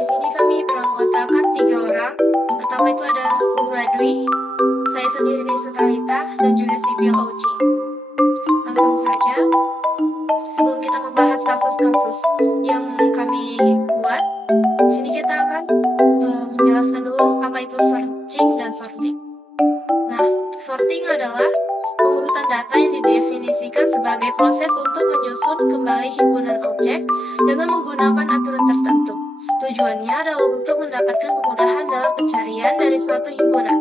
di sini kami beranggotakan 3 orang. Yang pertama itu ada Bu Madwi, saya sendiri Nisa Talita, dan juga Sibil Oji. Langsung saja, sebelum kita membahas kasus-kasus yang kami buat, di sini kita akan menjelaskan dulu apa itu searching dan sorting. Nah, sorting adalah pengurutan data yang didefinisikan sebagai proses untuk menyusun kembali himpunan objek dengan menggunakan aturan tertentu. Tujuannya adalah untuk mendapatkan kemudahan dalam pencarian dari suatu himpunan.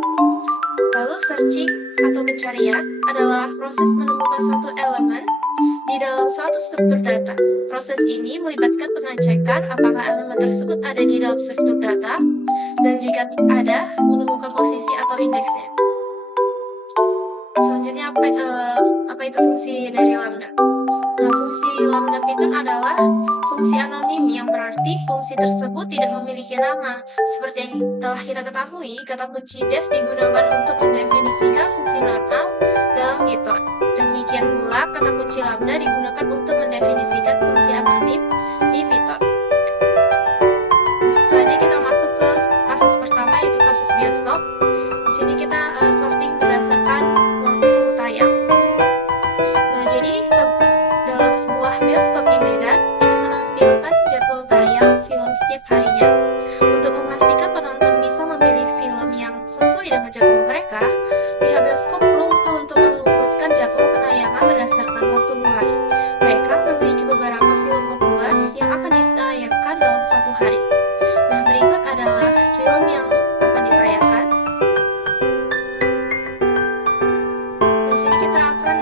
Lalu searching atau pencarian adalah proses menemukan suatu elemen di dalam suatu struktur data. Proses ini melibatkan pengecekan apakah elemen tersebut ada di dalam struktur data, dan jika ada, menemukan posisi atau indeksnya. Selanjutnya, apa itu fungsi dari lambda? Nah, fungsi lambda Python adalah fungsi anonim yang berarti fungsi tersebut tidak memiliki nama. Seperti yang telah kita ketahui, kata kunci def digunakan untuk mendefinisikan fungsi normal dalam Python. Demikian pula, kata kunci lambda digunakan untuk mendefinisikan fungsi anonim di Python. Langsung saja kita masuk ke kasus pertama, yaitu kasus bioskop. Di sini kita sorting berdasarkan waktu tayang. Nah, jadi dalam sebuah bioskop di Medan ini menampilkan jadwal tayang film setiap harinya. Untuk memastikan penonton bisa memilih film yang sesuai dengan jadwal mereka, pihak bioskop perlu untuk mengurutkan jadwal penayangan berdasarkan waktu mulai. Mereka memiliki beberapa film populer yang akan ditayangkan dalam satu hari. Nah, berikut adalah film yang akan ditayangkan. Di sini kita akan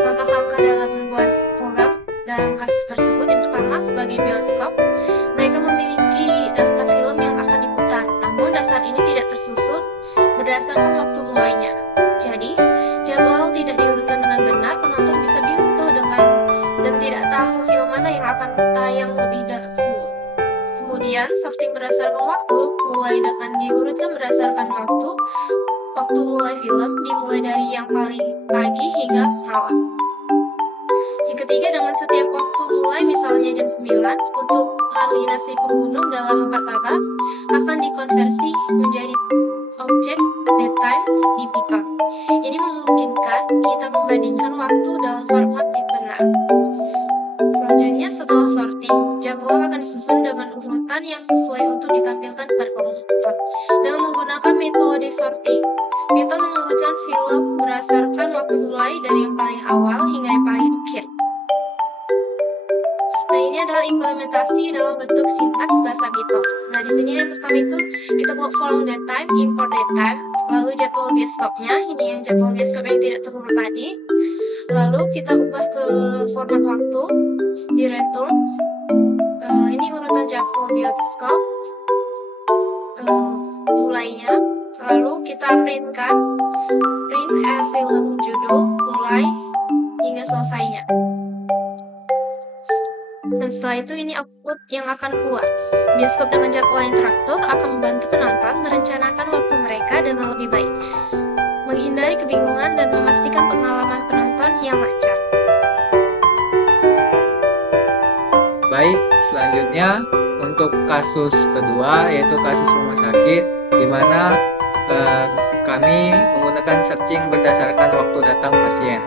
langkah-langkah dalam membuat program dalam kasus tersebut. Yang pertama, sebagai bioskop, mereka memiliki daftar film yang akan diputar. Namun daftar ini tidak tersusun berdasarkan waktu mulainya. Jadi, jadwal tidak diurutkan dengan benar, penonton bisa bingung dan tidak tahu film mana yang akan tayang lebih dahulu. Kemudian, sorting berdasarkan waktu, mulai dengan diurutkan berdasarkan waktu mulai film, dimulai dari yang paling pagi hingga malam. Yang ketiga, dengan setiap waktu mulai, misalnya jam 9, untuk marginasi pembunuh dalam 4 babak akan dikonversi menjadi objek datetime di Python. Ini memungkinkan kita membandingkan waktu dalam format yang benar. Selanjutnya, setelah sorting, jadwal akan disusun dengan urutan yang sesuai untuk ditampilkan pada penonton. Dengan menggunakan metode sorting, Python mengurutkan film berdasarkan waktu mulai dari yang paling awal hingga yang paling akhir. Nah, ini adalah implementasi dalam bentuk sintaks bahasa Python. Nah, di sini yang pertama itu kita buat form datetime, import datetime, lalu jadwal bioskopnya, ini yang jadwal bioskop yang tidak terurut tadi. Lalu kita ubah ke format waktu di return. Ini urutan jadwal bioskop mulainya. Lalu kita print film judul mulai hingga selesainya. Dan setelah itu ini output yang akan keluar. Bioskop dengan jadwal yang teratur akan membantu penonton merencanakan waktu mereka dengan lebih baik, menghindari kebingungan dan memastikan pengalaman penonton yang lancar. Baik, selanjutnya untuk kasus kedua, yaitu kasus rumah sakit, di mana kami menggunakan searching berdasarkan waktu datang pasien.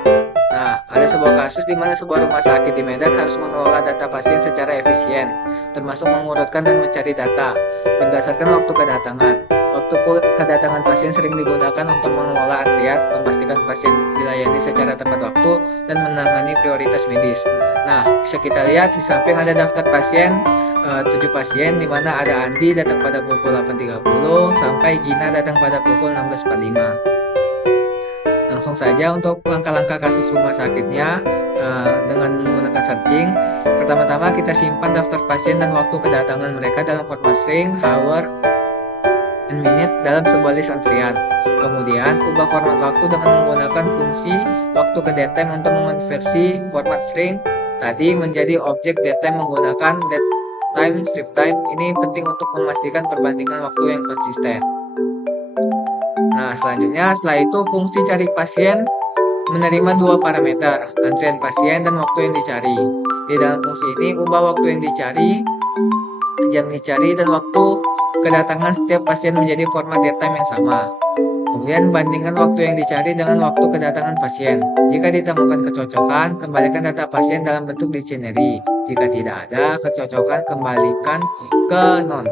Nah, ada sebuah kasus di mana sebuah rumah sakit di Medan harus mengelola data pasien secara efisien, termasuk mengurutkan dan mencari data berdasarkan waktu kedatangan. Waktu kedatangan pasien sering digunakan untuk mengelola antrian, memastikan pasien dilayani secara tepat waktu, dan menangani prioritas medis. Nah, bisa kita lihat di samping ada daftar pasien, 7 pasien, di mana ada Andi datang pada pukul 8.30 sampai Gina datang pada pukul 16.45. Langsung saja untuk langkah-langkah kasus rumah sakitnya dengan menggunakan searching. Pertama-tama kita simpan daftar pasien dan waktu kedatangan mereka dalam format string, hour, and minute dalam sebuah list antrian. Kemudian ubah format waktu dengan menggunakan fungsi waktu ke datetime untuk mengonversi format string tadi menjadi objek datetime menggunakan datetime strip time. Ini penting untuk memastikan perbandingan waktu yang konsisten. Nah, selanjutnya setelah itu fungsi cari pasien menerima 2 parameter, antrian pasien dan waktu yang dicari. Di dalam fungsi ini ubah waktu yang dicari jam dicari, dan waktu kedatangan setiap pasien menjadi format datetime yang sama. Kemudian bandingkan waktu yang dicari dengan waktu kedatangan pasien. Jika ditemukan kecocokan, kembalikan data pasien dalam bentuk dictionary. Jika tidak ada kecocokan, kembalikan ke non.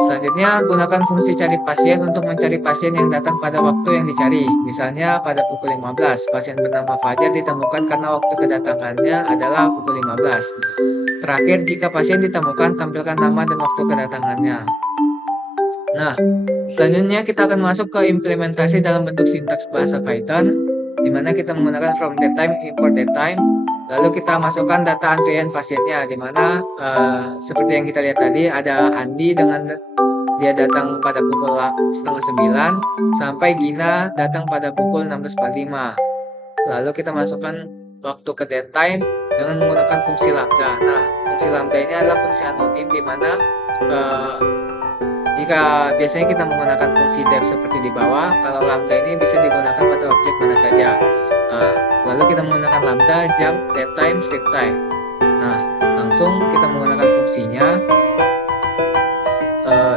Selanjutnya, gunakan fungsi cari pasien untuk mencari pasien yang datang pada waktu yang dicari. Misalnya pada pukul 15, pasien bernama Fajar ditemukan karena waktu kedatangannya adalah pukul 15. Terakhir, jika pasien ditemukan, tampilkan nama dan waktu kedatangannya. Nah, selanjutnya kita akan masuk ke implementasi dalam bentuk sintaks bahasa Python, di mana kita menggunakan from datetime, import datetime, lalu kita masukkan data antrian pasiennya, di mana seperti yang kita lihat tadi ada Andi dengan dia datang pada pukul 8:30 sampai Gina datang pada pukul 16:45. Lalu kita masukkan waktu ke datetime dengan menggunakan fungsi lambda. Nah, fungsi lambda ini adalah fungsi anonim, di mana jika biasanya kita menggunakan fungsi def seperti di bawah, kalau lambda ini bisa digunakan pada objek mana saja. Lalu kita menggunakan lambda jam, datetime, sleep time. Nah, langsung kita menggunakan fungsinya.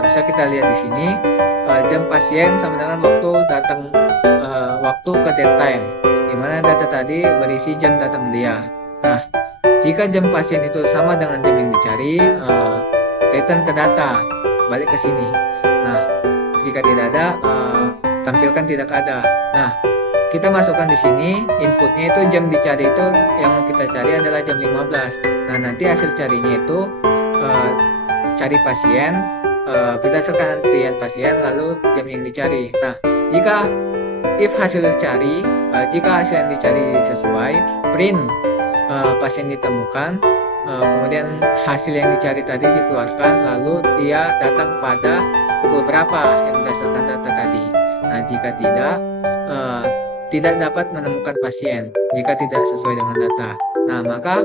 Bisa kita lihat di sini, jam pasien sama dengan waktu datang, waktu ke datetime, di mana data tadi berisi jam datang dia. Nah, jika jam pasien itu sama dengan jam yang dicari, return ke data, balik ke sini. Nah, jika tidak ada, tampilkan tidak ada. Nah, kita masukkan di sini inputnya itu jam dicari itu yang kita cari adalah jam 15. Nah, nanti hasil carinya itu cari pasien berdasarkan antrian pasien lalu jam yang dicari. Nah, jika if hasil cari, jika hasil yang dicari sesuai, print pasien ditemukan, kemudian hasil yang dicari tadi dikeluarkan, lalu dia datang pada pukul berapa yang berdasarkan data tadi. Nah, jika tidak dapat menemukan pasien jika tidak sesuai dengan data. Nah, maka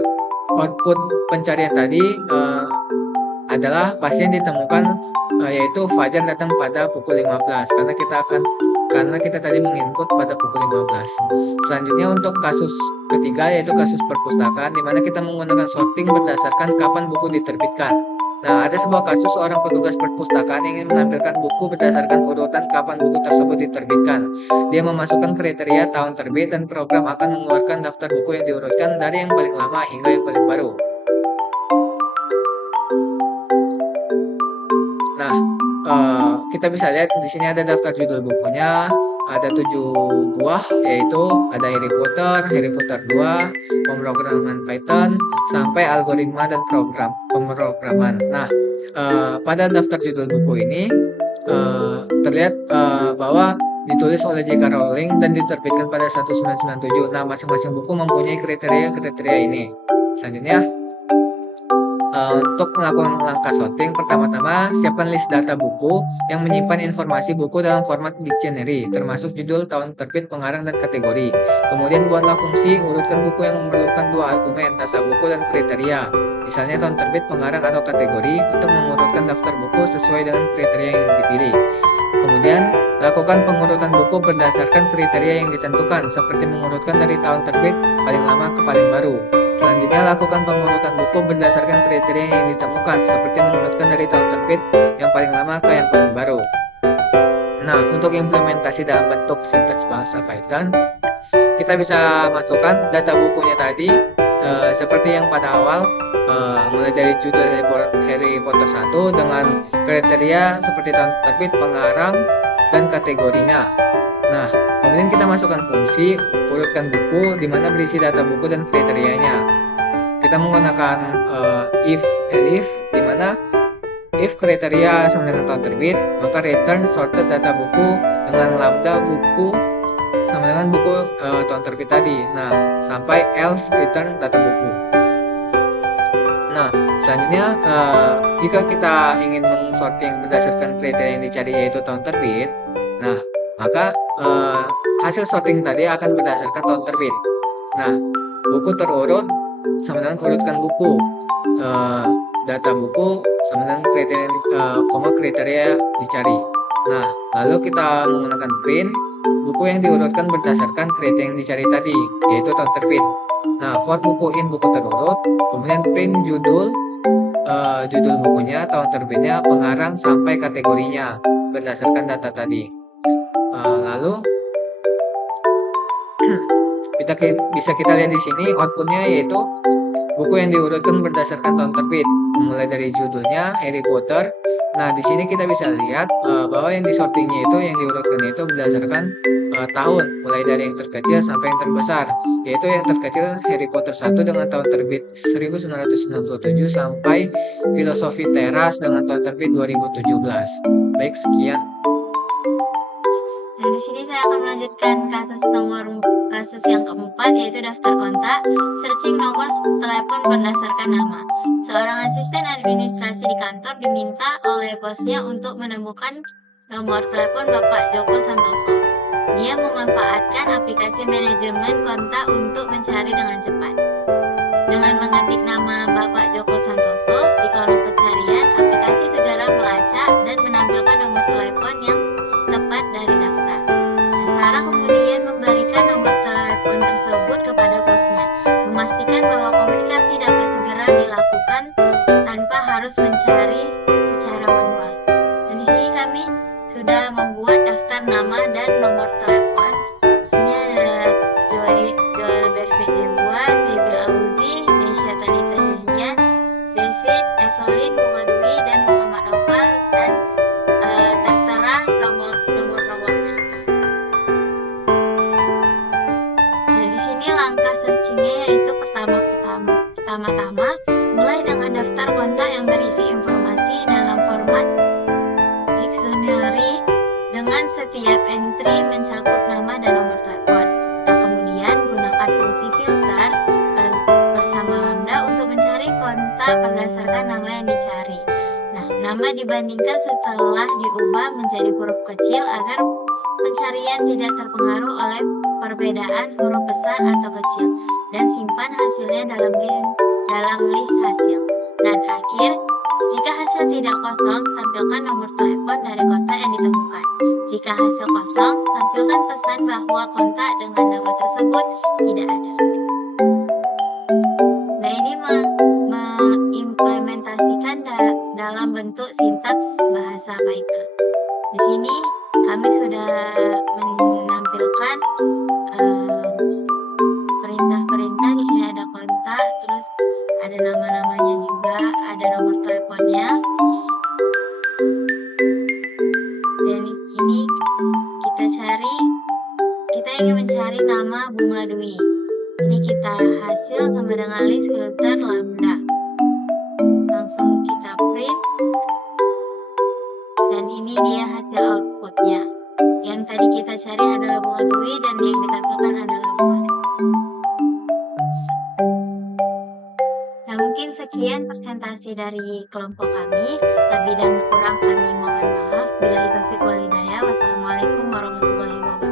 output pencarian tadi adalah pasien ditemukan, yaitu Fajar datang pada pukul 15 karena kita tadi menginput pada pukul 15. Selanjutnya untuk kasus ketiga yaitu kasus perpustakaan, di mana kita menggunakan sorting berdasarkan kapan buku diterbitkan. Nah, ada sebuah kasus seorang petugas perpustakaan yang ingin menampilkan buku berdasarkan urutan kapan buku tersebut diterbitkan. Dia memasukkan kriteria tahun terbit dan program akan mengeluarkan daftar buku yang diurutkan dari yang paling lama hingga yang paling baru. Nah, kita bisa lihat di sini ada daftar judul bukunya, ada 7 buah, yaitu ada Harry Potter 2, pemrograman Python, sampai algoritma dan pemrograman. Nah, pada daftar judul buku ini terlihat bahwa ditulis oleh J.K. Rowling dan diterbitkan pada 1997. Nah, masing-masing buku mempunyai kriteria ini. Selanjutnya, untuk melakukan langkah sorting, pertama-tama siapkan list data buku yang menyimpan informasi buku dalam format dictionary, termasuk judul, tahun terbit, pengarang, dan kategori. Kemudian buatlah fungsi urutkan buku yang memerlukan 2 argumen, data buku dan kriteria, misalnya tahun terbit, pengarang, atau kategori, untuk mengurutkan daftar buku sesuai dengan kriteria yang dipilih. Kemudian, lakukan pengurutan buku berdasarkan kriteria yang ditentukan, seperti mengurutkan dari tahun terbit paling lama ke paling baru. Selanjutnya, lakukan pengurutan buku berdasarkan kriteria yang ditemukan, seperti mengurutkan dari tahun terbit yang paling lama ke yang paling baru. Nah, untuk implementasi dalam bentuk sintaks bahasa Python, kita bisa masukkan data bukunya tadi, seperti yang pada awal, mulai dari judul Harry Potter 1 dengan kriteria seperti tahun terbit, pengarang, dan kategorinya. Nah, kemudian kita masukkan fungsi urutkan buku di mana berisi data buku dan kriterianya. Kita menggunakan if elif, di mana if kriteria sama dengan tahun terbit, maka return sorted data buku dengan lambda buku sama dengan buku tahun terbit tadi. Nah, sampai else return data buku. Nah, selanjutnya jika kita ingin mensorting berdasarkan kriteria yang dicari yaitu tahun terbit, nah maka hasil sorting tadi akan berdasarkan tahun terbit. Nah, buku terurut sama dengan urutkan buku, data buku sama dengan kriteria dicari. Nah, lalu kita menggunakan print buku yang diurutkan berdasarkan kriteria yang dicari tadi, yaitu tahun terbit. Nah, for buku in buku terurut, kemudian print judul judul bukunya, tahun terbitnya, pengarang, sampai kategorinya berdasarkan data tadi. Lalu bisa kita lihat di sini outputnya, yaitu buku yang diurutkan berdasarkan tahun terbit, mulai dari judulnya Harry Potter. Nah, di sini kita bisa lihat bahwa yang disortingnya itu, yang diurutkan itu berdasarkan tahun, mulai dari yang terkecil sampai yang terbesar, yaitu yang terkecil Harry Potter 1 dengan tahun terbit 1997 sampai Filosofi Teras dengan tahun terbit 2017. Baik, sekian. Nah, di sini saya akan melanjutkan kasus yang keempat, yaitu daftar kontak, searching nomor telepon berdasarkan nama. Seorang asisten administrasi di kantor diminta oleh bosnya untuk menemukan nomor telepon Bapak Joko Santoso. Dia memanfaatkan aplikasi manajemen kontak untuk mencari dengan cepat. Dengan mengetik nama Bapak Joko Santoso di kolom pencarian, aplikasi segera melacak dan menampilkan nomor telepon yang tepat dari daftar. Nah, Sarah kemudian memberikan nomor telepon tersebut kepada bosnya, memastikan bahwa komunikasi dapat segera dilakukan tanpa harus mencari secara manual. Dan di sini kami sudah membuat daftar nama dan nomor telepon. Di sini ada Joel Berfit Yebua, Saibil Auzi, Nesya Tanita Jahian, David, Evelyn, Bunga Dwi, dan Muhammad Noval, dan tertera nomor-nomornya. Dan di sini langkah searchingnya yaitu pertama-tama mulai dengan daftar kontak yang berisi informasi dalam format dictionary dengan setiap entry mencakup nama dan nomor telepon. Nah, kemudian gunakan fungsi filter bersama lambda untuk mencari kontak berdasarkan nama yang dicari. Nah, nama dibandingkan setelah diubah menjadi huruf kecil agar pencarian tidak terpengaruh oleh perbedaan huruf besar atau kecil, dan simpan hasilnya dalam list hasil. Nah, terakhir, jika hasil tidak kosong, tampilkan nomor telepon dari kontak yang ditemukan. Jika hasil kosong, tampilkan pesan bahwa kontak dengan nama tersebut tidak ada. Nah, ini mengimplementasikan dalam bentuk sintaks bahasa Python. Di sini kami sudah menampilkan perintah-perintah. Di sini ada kontak, terus ada nama-namanya juga, ada nomor teleponnya. Dan ini kita ingin mencari nama Bunga Dwi. Ini kita hasil sama dengan list filter lambda. Langsung kita print. Dan ini dia hasil outputnya. Yang tadi kita cari adalah Bunga Dwi dan yang ditampilkan adalah Bunga Dwi. Nah, mungkin sekian presentasi dari kelompok kami. Lebih dan kurang kami mohon maaf. Billahi taufiq wal hidayah. Wassalamualaikum warahmatullahi wabarakatuh.